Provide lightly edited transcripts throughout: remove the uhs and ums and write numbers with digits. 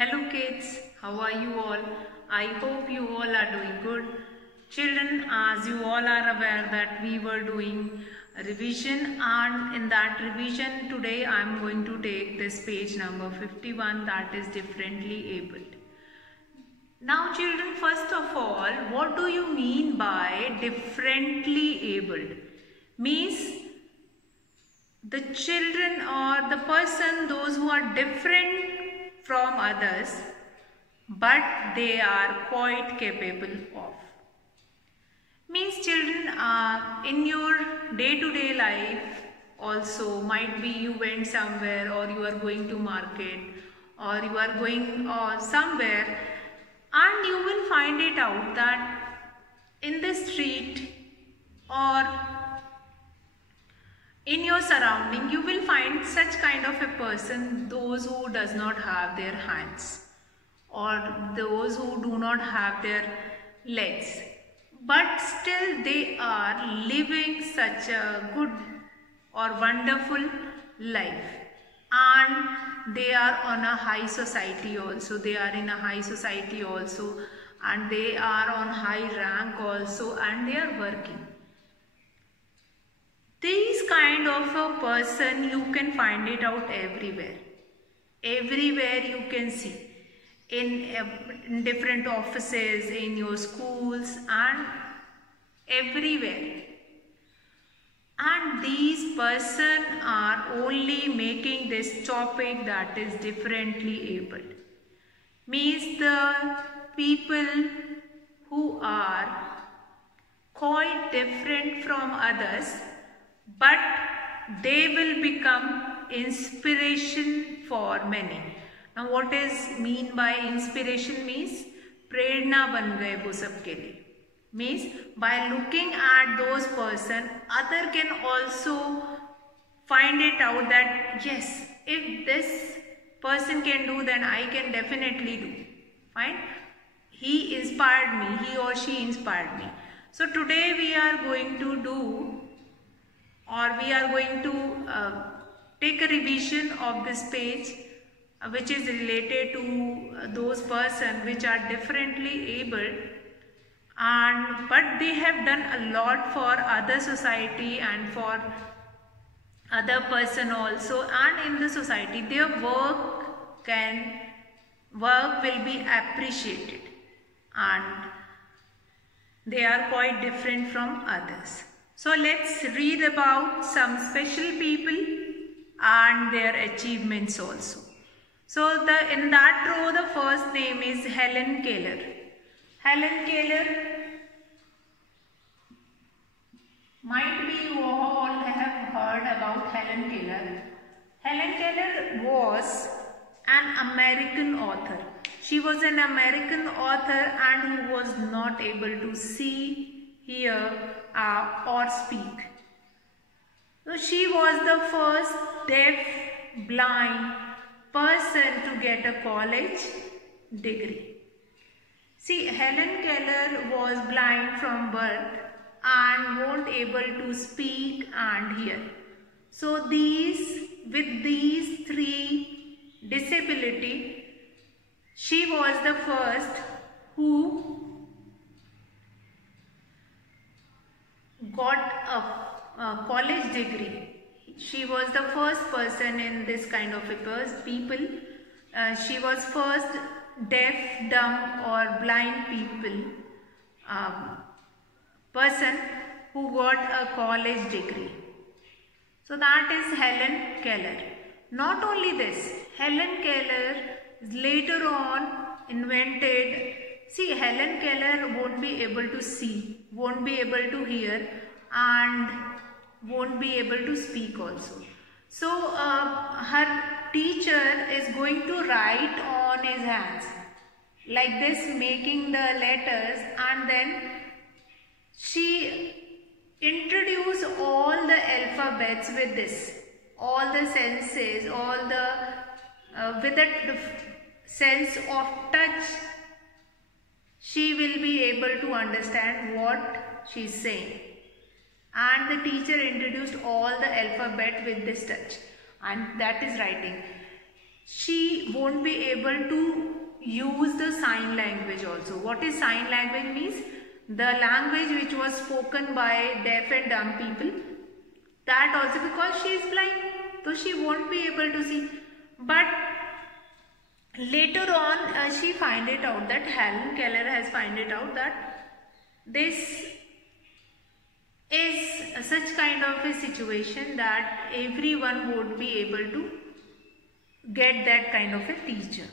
Hello kids, how are you all? I hope you all are doing good. Children, as you all are aware that we were doing a revision, and in that revision today I am going to take this page number 51, that is differently abled. Now children, first of all, what do you mean by differently abled? Means the children or the person, those who are different from others, but they are quite capable of. Means children, in your day-to-day life also, might be you went somewhere or you are going to market or you are going somewhere, and you will find it out that in the street or in your surrounding you will find such kind of a person, those who does not have their hands or those who do not have their legs, but still they are living such a good or wonderful life, and they are on a high society also, they are in a high society also, and they are on high rank also, and they are working. This kind of a person you can find it out everywhere. Everywhere you can see. In different offices, in your schools, and everywhere. And these persons are only making this topic, that is differently abled. Means the people who are quite different from others, but they will become inspiration for many. Now what is mean by inspiration? Means प्रेरणा बन गए वो सबके लिए. Means by looking at those person, other can also find it out that yes, if this person can do, then I can definitely do. Fine. He inspired me, he or she inspired me. So today we are going to do, or we are going to take a revision of this page which is related to those persons which are differently abled, and but they have done a lot for other society and for other person also, and in the society their work will be appreciated, and they are quite different from others. So let's read about some special people and their achievements also. So in that row the first name is Helen Keller. Helen Keller, might be you all have heard about Helen Keller. Helen Keller was an American author. She was an American author and who was not able to see, hear or speak. So she was the first deaf, blind person to get a college degree. See, Helen Keller was blind from birth and won't able to speak and hear. So with these three disability, she was the first who got a college degree. She was the first person in this kind of people. She was first deaf, dumb or blind person who got a college degree. So that is Helen Keller. Not only this, Helen Keller later on invented. See, Helen Keller won't be able to see, won't be able to hear, and won't be able to speak also. So her teacher is going to write on his hands like this, making the letters, and then she introduced all the alphabets with this, all the senses, all the with the sense of touch, she will be able to understand what she is saying. And the teacher introduced all the alphabet with this touch, and that is writing. She she won't be able to use the sign language also. What is sign language means? The language which was spoken by deaf and dumb people. That also because she is blind, so she won't be able to see. But later on, she find it out that Helen Keller has find it out that this is such kind of a situation that everyone would be able to get that kind of a teacher.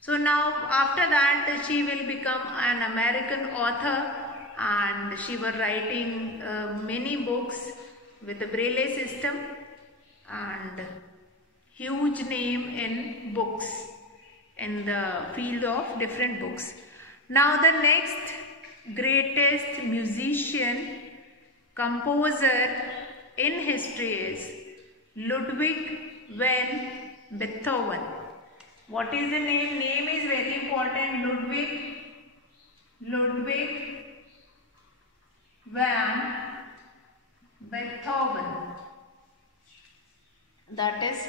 So now after that she will become an American author, and she was writing many books with the Braille system and huge name in books, in the field of different books. Now the next greatest musician, composer in history is Ludwig van Beethoven. What is the name? Name is very important. Ludwig van Beethoven. That is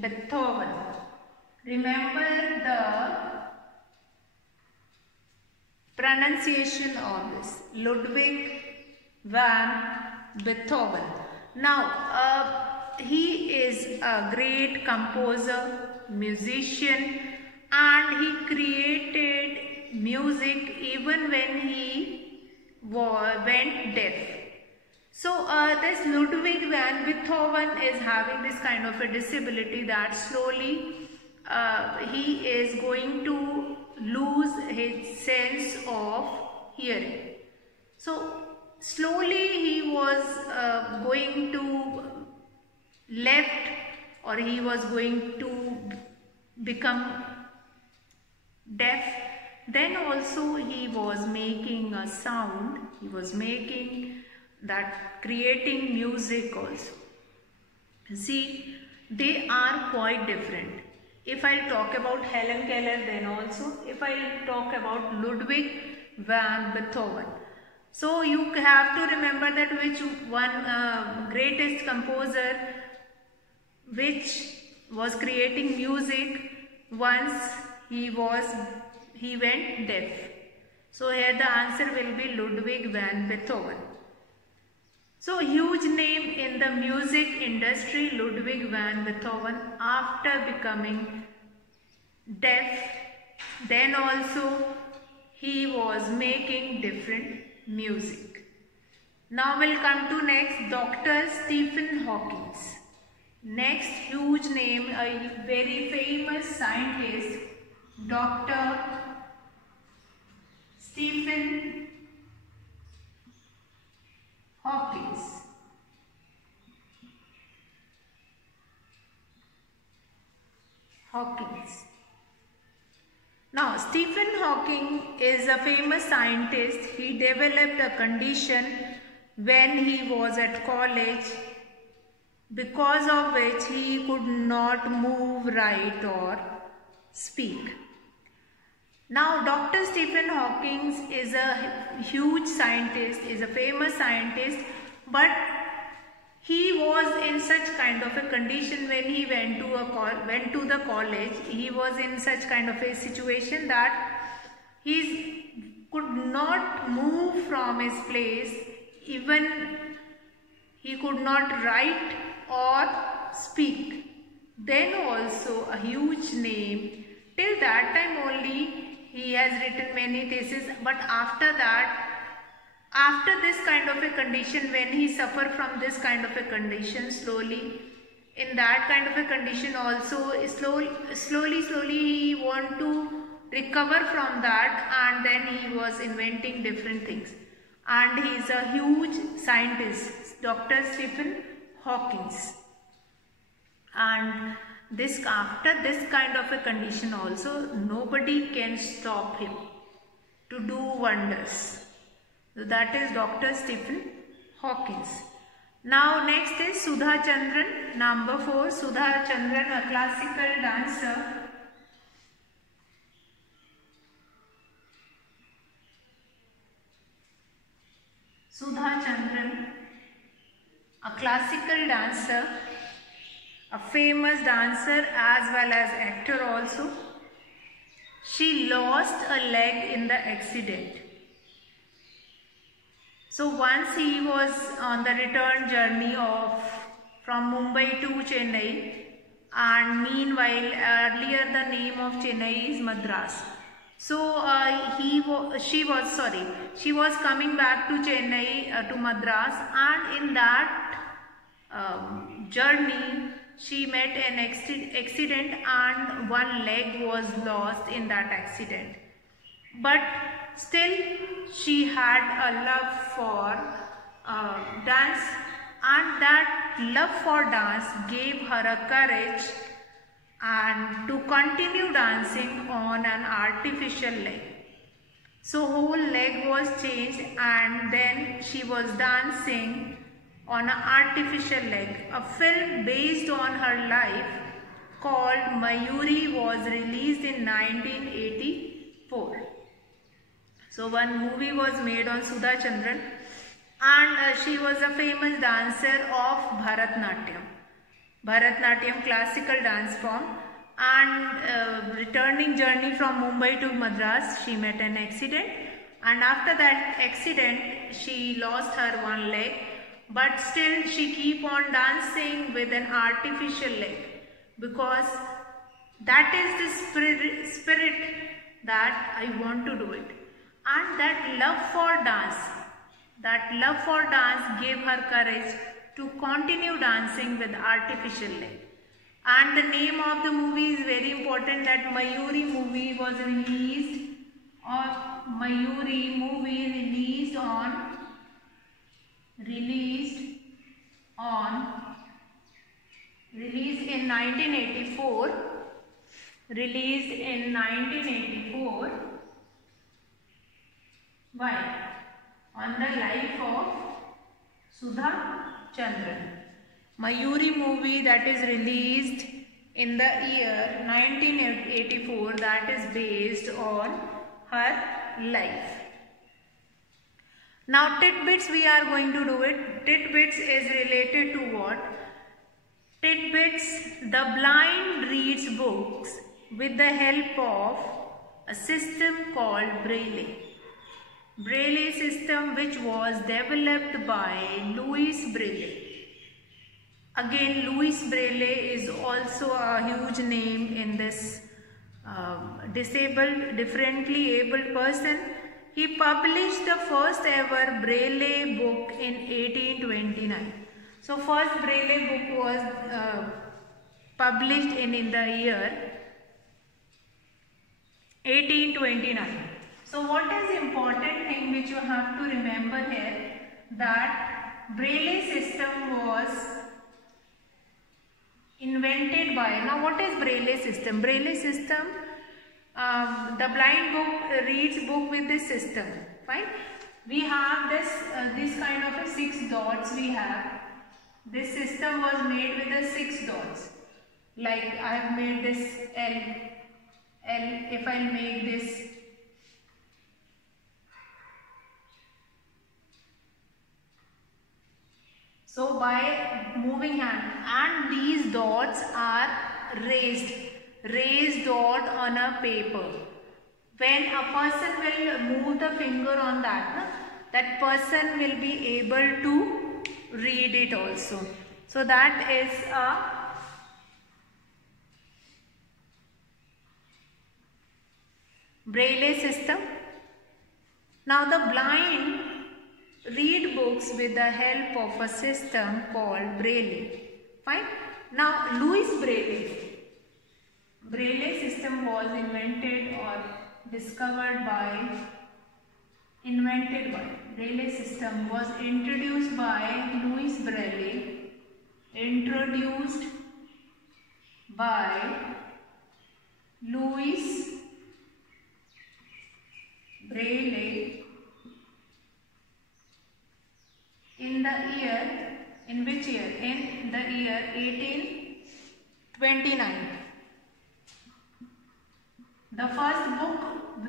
Beethoven. Remember the pronunciation of this. Ludwig van Beethoven. Now, he is a great composer, musician, and he created music even when he went deaf. So this Ludwig van Beethoven is having this kind of a disability that slowly he is going to lose his sense of hearing. So slowly he was going to left, or he was going to become deaf. Then also he was making a sound, he was making that, creating music also. See, they are quite different. If I talk about Helen Keller, then also if I talk about Ludwig van Beethoven. So you have to remember that which one greatest composer which was creating music once he went deaf. So here the answer will be Ludwig van Beethoven. So huge name in the music industry, Ludwig van Beethoven, after becoming deaf, then also he was making different music. Now we'll come to next, Dr. Stephen Hawking. Next huge name, a very famous scientist, Dr. Stephen Hawking. Now Stephen Hawking is a famous scientist. He developed a condition when he was at college, because of which he could not move, write or speak. Now Dr. Stephen Hawking is a huge scientist, is a famous scientist, but he was in such kind of a condition when he went to the college. He was in such kind of a situation that he could not move from his place, even he could not write or speak. Then also a huge name. Till that time only he has written many theses, but after that, after this kind of a condition, when he suffered from this kind of a condition, slowly, in that kind of a condition also, slowly he want to recover from that, and then he was inventing different things. And he is a huge scientist, Dr. Stephen Hawking. And after this kind of a condition also, nobody can stop him to do wonders. So that is Dr. Stephen Hawking. Now next is Sudha Chandran, number 4. Sudha Chandran, a classical dancer. Sudha Chandran, a classical dancer. a famous dancer as well as actor also. She lost a leg in the accident. So once he was on the return journey from Mumbai to Chennai, and meanwhile earlier the name of Chennai is Madras. So she was coming back to Chennai to Madras, and in that journey she met an accident and one leg was lost in that accident. But still she had a love for dance, and that love for dance gave her a courage and to continue dancing on an artificial leg. So whole leg was changed, and then she was dancing on an artificial leg. A film based on her life called Mayuri was released in 1984. So one movie was made on Sudha Chandran, and she was a famous dancer of Bharatnatyam. Bharatnatyam classical dance form, and returning journey from Mumbai to Madras, she met an accident, and after that accident she lost her one leg, but still she keep on dancing with an artificial leg, because that is the spirit that I want to do it. And that love for dance gave her courage to continue dancing with artificial leg. And the name of the movie is very important, that Mayuri movie was released, or Mayuri movie released in 1984. Released in 1984. Why? On the life of Sudha Chandran. Mayuri movie that is released in the year 1984, that is based on her life. Now tidbits we are going to do it. Tidbits is related to what? Tidbits, the blind reads books with the help of a system called Braille. Braille system, which was developed by Louis Braille. Again, Louis Braille is also a huge name in this differently abled person. He published the first ever Braille book in 1829. So first Braille book was published in the year 1829. So what is important thing which you have to remember here, that Braille system was invented by, now what is Braille system? Braille system, the blind book reads book with this system, fine. We have this kind of a 6 dots we have. This system was made with the 6 dots. Like I have made this L, if I make this so by moving hand, and these dots are raised dot on a paper. When a person will move the finger on that, that person will be able to read it also. So that is a Braille system. Now the blind read books with the help of a system called Braille. Fine. Now Louis Braille system was invented or discovered by, Braille system was introduced by Louis Braille. In the year, in which year? In the year 1829. The first book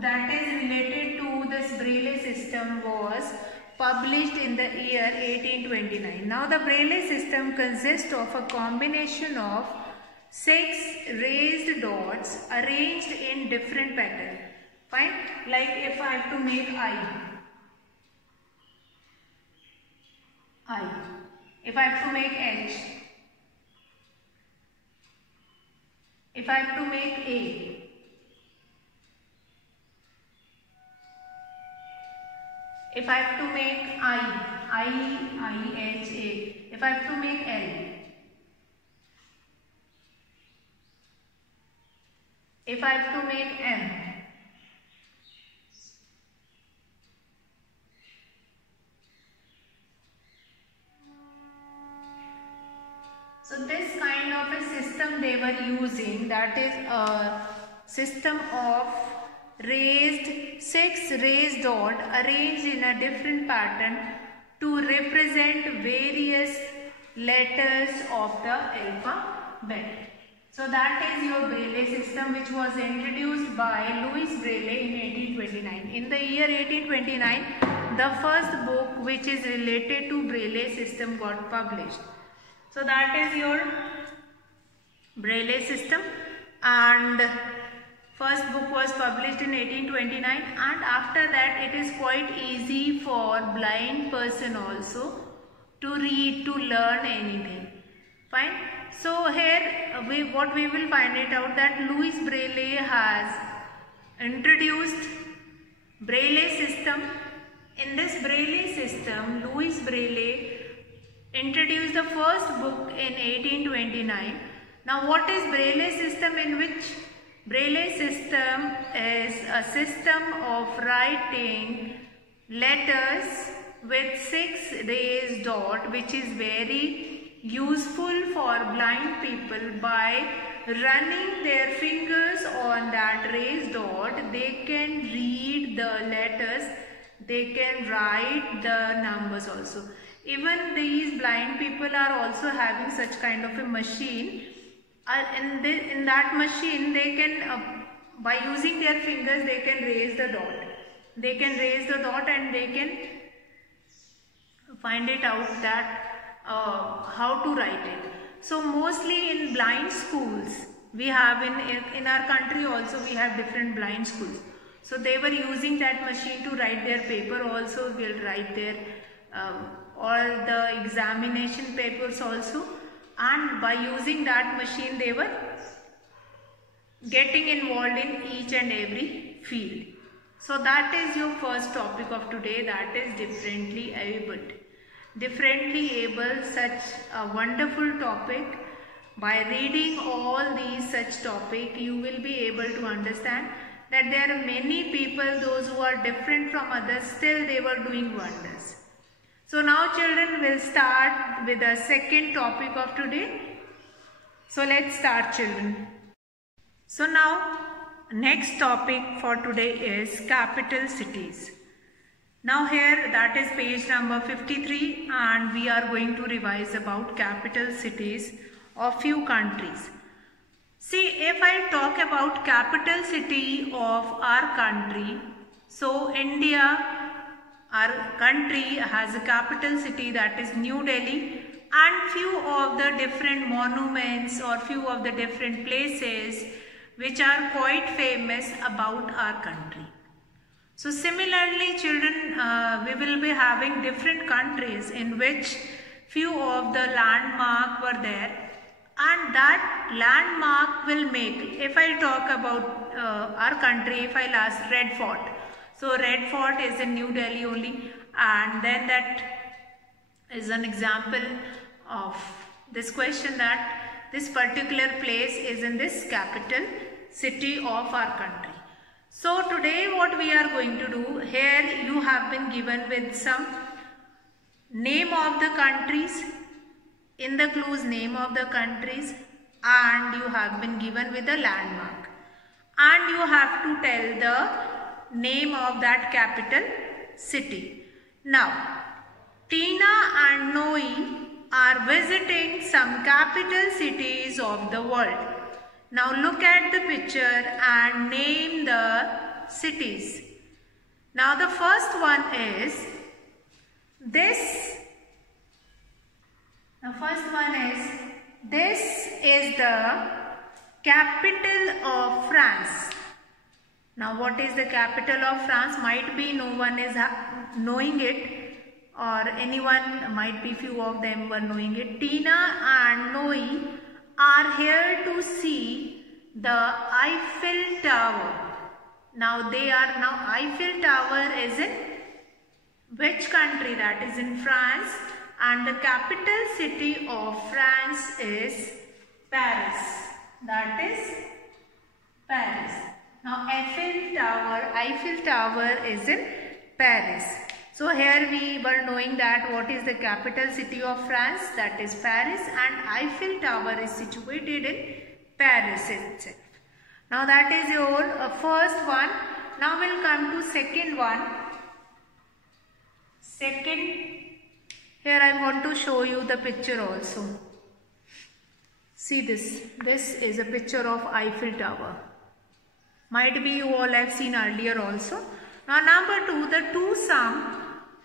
that is related to this Braille system was published in the year 1829. Now the Braille system consists of a combination of 6 raised dots arranged in different pattern. Fine. Like if I have to make I. If I have to make H. If I have to make A. If I have to make I, H, A. If I have to make L. If I have to make M. So this kind of a system they were using, that is a system of 6 raised dot arranged in a different pattern to represent various letters of the alphabet. So that is your Braille system, which was introduced by Louis Braille in 1829. In the year 1829, the first book which is related to Braille system got published. So that is your Braille system, and first book was published in 1829, and after that it is quite easy for blind person also to read, to learn anything. Fine. So here what we will find it out that Louis Braille has introduced Braille system. In this Braille system, Louis Braille introduced the first book in 1829. Now what is Braille system? In which Braille system is a system of writing letters with 6 raised dot, which is very useful for blind people. By running their fingers on that raised dot, they can read the letters, they can write the numbers also. Even these blind people are also having such kind of a machine. In that machine, they can, by using their fingers, they can raise the dot. They can raise the dot and they can find it out that how to write it. So mostly in blind schools, we have in our country also we have different blind schools. So they were using that machine to write their paper also, will write their all the examination papers also, and by using that machine they were getting involved in each and every field. So that is your first topic of today, that is differently abled. Differently able, such a wonderful topic. By reading all these such topic, you will be able to understand that there are many people, those who are different from others, still they were doing wonders. So now children will start with the second topic of today. So let's start children. So now next topic for today is capital cities. Now here that is page number 53, and we are going to revise about capital cities of few countries. See, if I talk about capital city of our country, so India, our country has a capital city, that is New Delhi, and few of the different monuments or few of the different places which are quite famous about our country. So similarly children, we will be having different countries in which few of the landmark were there, and that landmark will make, if I talk about our country, if I'll ask Red Fort. So Red Fort is in New Delhi only, and then that is an example of this question, that this particular place is in this capital city of our country. So today what we are going to do, here you have been given with some name of the countries, in the clues name of the countries, and you have been given with a landmark, and you have to tell the name of that capital city. Now Tina and Noe are visiting some capital cities of the world. Now look at the picture and name the cities. Now the first one is the first one is, this is the capital of France. Now what is the capital of France? Might be no one is knowing it, or anyone, might be few of them were knowing it. Tina and Noe are here to see the Eiffel Tower. Now Eiffel Tower is in which country? That is in France, and the capital city of France is Paris. That is Paris. Now Eiffel Tower is in Paris. So here we were knowing that what is the capital city of France, that is Paris, and Eiffel Tower is situated in Paris itself. Now that is your first one. Now we'll come to second one. Here I want to show you the picture also. See this. This is a picture of Eiffel Tower. Might be you all have seen earlier also. Now number 2, the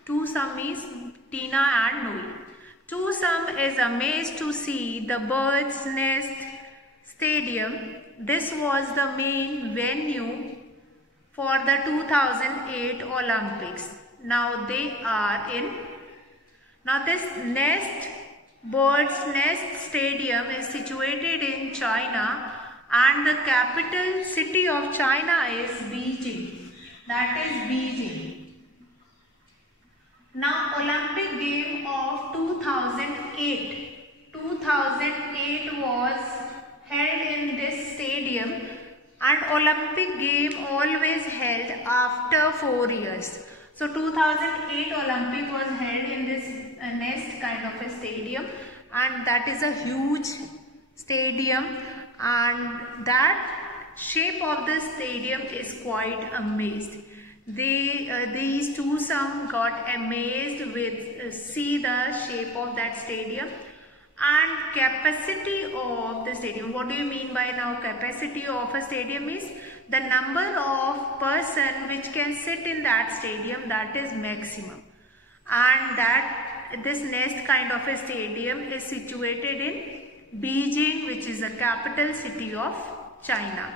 twosome means Tina and Noe. Twosome is amazed to see the Bird's Nest Stadium. This was the main venue for the 2008 Olympics. Now they are in. Now this Bird's Nest Stadium is situated in China, and the capital city of China is Beijing. That is Beijing. Now Olympic game of 2008. 2008 was held in this stadium, and Olympic game always held after 4 years. So 2008 Olympic was held in this Nest kind of a stadium, and that is a huge stadium, and that shape of the stadium is quite amazing. These twosome got amazed with see the shape of that stadium and capacity of the stadium. What do you mean by now capacity of a stadium is the number of person which can sit in that stadium, that is maximum, and that this Nest kind of a stadium is situated in Beijing, which is the capital city of China.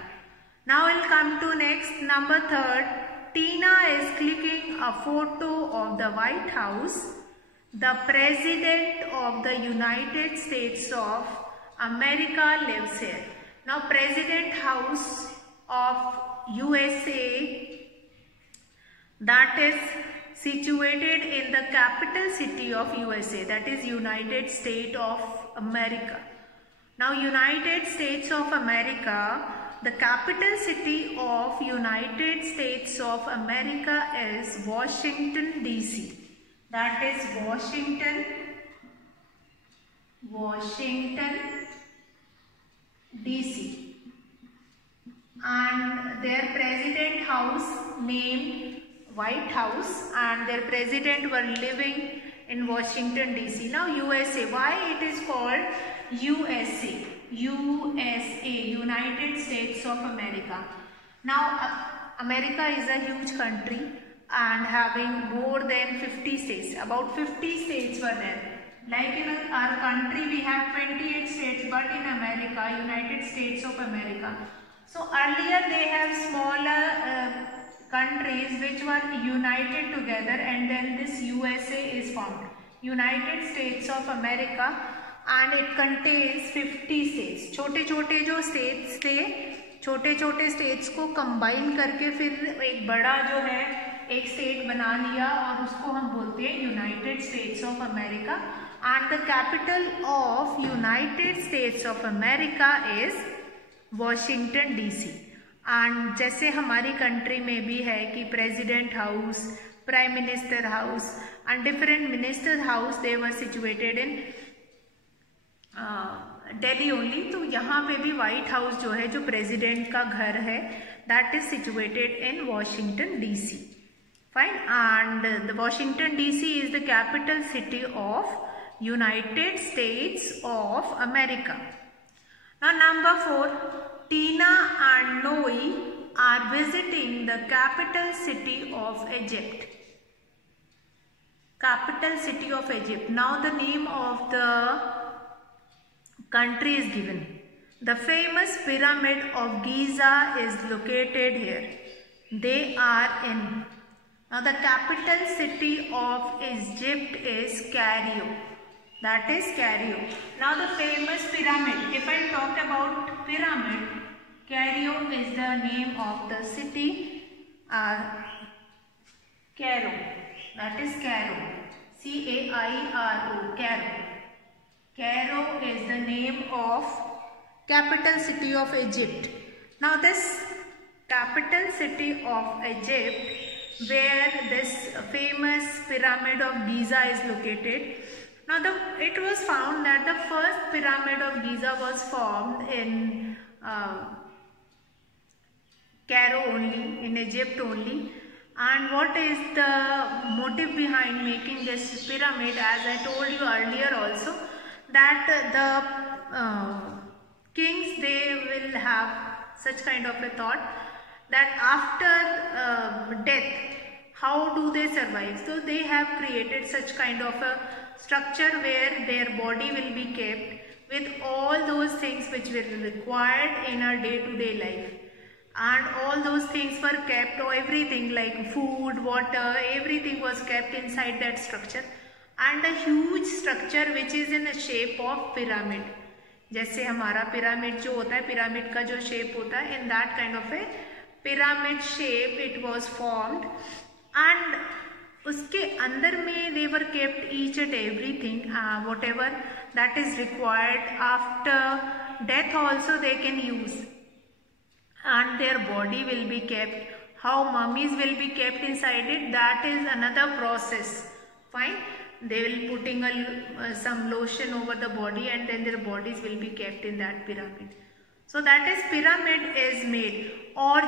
Now we'll come to next, number 3. Tina is clicking a photo of the White House. The President of the United States of America lives here. Now President House of USA, that is situated in the capital city of USA, that is United States of America. Now United States of America, the capital city of United States of America is Washington DC. That is Washington DC. And their president house named White House, and their president were living in Washington DC. Now USA, why it is called USA? USA, United States of America. Now America is a huge country and having more than 50 states. About 50 states were there. Like in our country we have 28 states, but in America, United States of America. So earlier they have smaller countries which were united together, and then this USA is formed, United States of America, and it contains 50 states. छोटे छोटे जो states थे, छोटे छोटे states को combine करके फिर एक बड़ा जो है एक state बना लिया, और उसको हम बोलते हैं United States of America. And the capital of United States of America is Washington DC. And जैसे हमारी कंट्री में भी है कि president house, prime minister house and different minister house, they were situated in Delhi only. तो यहाँ पे भी व्हाइट हाउस जो है, जो प्रेसिडेंट का घर है, that is situated in Washington DC. Fine. And the Washington DC is the capital city of United States of America. Now number 4, Tina and Noe are visiting the capital city of Egypt. capital city of Egypt. Now the name of the country is given. The famous pyramid of Giza is located here. They are in. Now the capital city of Egypt is Cairo. That is Cairo. Now the famous pyramid. If I talk about pyramid, Cairo is the name of the city. Cairo. That is Cairo. Cairo. Cairo. Cairo is the name of capital city of Egypt. Now this capital city of Egypt, where this famous pyramid of Giza is located. Now it was found that the first pyramid of Giza was formed in Cairo only, in Egypt only. And what is the motive behind making this pyramid? As I told you earlier also, that the kings, they will have such kind of a thought that after death, how do they survive? So they have created such kind of a structure where their body will be kept with all those things which were required in our day-to-day life. And all those things were kept, or everything like food, water, everything was kept inside that structure. And a huge structure which is in the shape of pyramid. जैसे हमारा pyramid जो होता है, pyramid का जो shape होता है, in that kind of a pyramid shape it was formed. And उसके अंदर में they were kept each and everything, whatever that is required. After death also they can use. And their body will be kept. How mummies will be kept inside it, that is another process. Fine. They will putting some lotion over the body, and then their bodies will be kept in that pyramid. So that is pyramid is made. और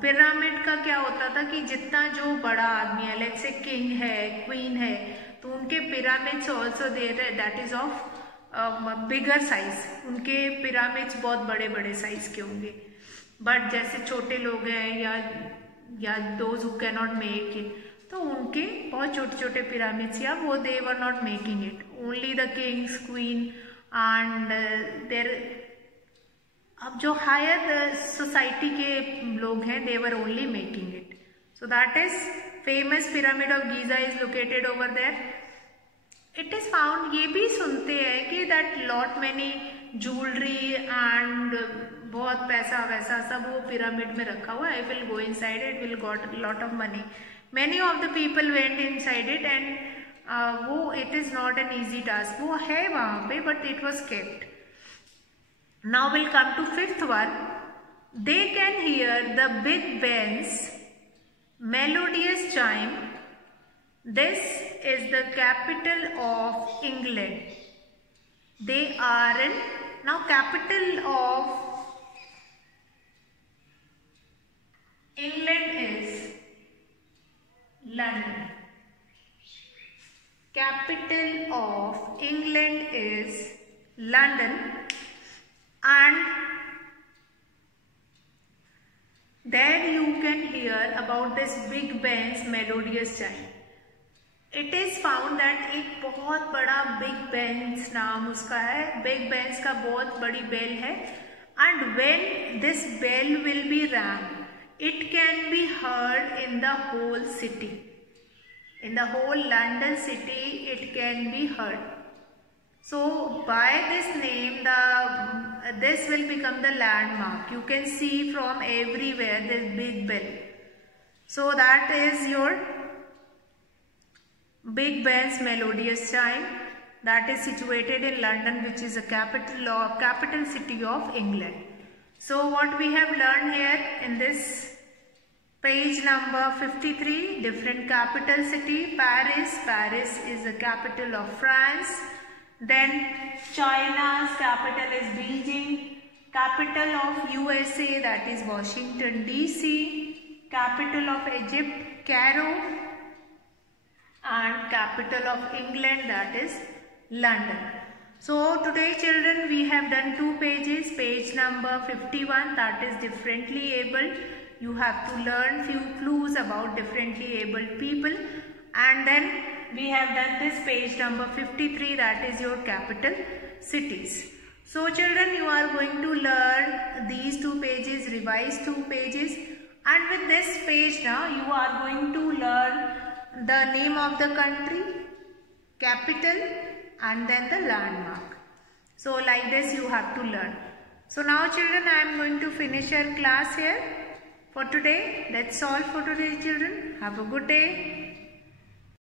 pyramid का क्या होता था कि जितना जो बड़ा आदमी है, let's say king है, queen है, तो उनके pyramids also there, that is of bigger size. उनके pyramids बहुत बड़े बड़े size के होंगे. बट जैसे छोटे लोग हैं या those who cannot make it, तो उनके बहुत छोटे छोटे पिरामिड्स या वो they were not making it. Only the kings, queen and their अब जो higher society के लोग हैं, they were only making it. So that is famous pyramid of Giza is located over there. It is found, ये भी सुनते हैं कि that lot many jewelry and बहुत पैसा वैसा सब वो पिरामिड में रखा हुआ है. I will go inside it, will got a lot of money. Many of the people went inside it and वो it is not an easy task. वो है वहाँ पे but it was kept. Now we'll come to fifth one. They can hear the Big Ben's melodious chime. This is the capital of England. They are in, now capital of England is London. Capital of England is London, and there you can hear about this Big Ben's melodious chime. It is found that एक बहुत बड़ा Big Ben's नाम उसका है. Big Ben's का बहुत बड़ी bell है, and when this bell will be rang, it can be heard in the whole city. In the whole London city, it can be heard. So by this name, this will become the landmark. You can see from everywhere this big bell. So that is your Big Ben's melodious chime. That is situated in London, which is a capital city of England. So what we have learned here in this page number 53, different capital city. Paris is the capital of France. Then China's capital is Beijing. Capital of USA, that is Washington DC. Capital of Egypt, Cairo. And capital of England, that is London. So today children, we have done 2 pages. Page number 51, that is differently abled. You have to learn few clues about differently abled people, and then we have done this page number 53, that is your capital cities. So children, you are going to learn these 2 pages, revise 2 pages, and with this page now you are going to learn the name of the country, capital, and then the landmark. So like this you have to learn. So now children, I am going to finish our class here for today. That's all for today children. Have a good day.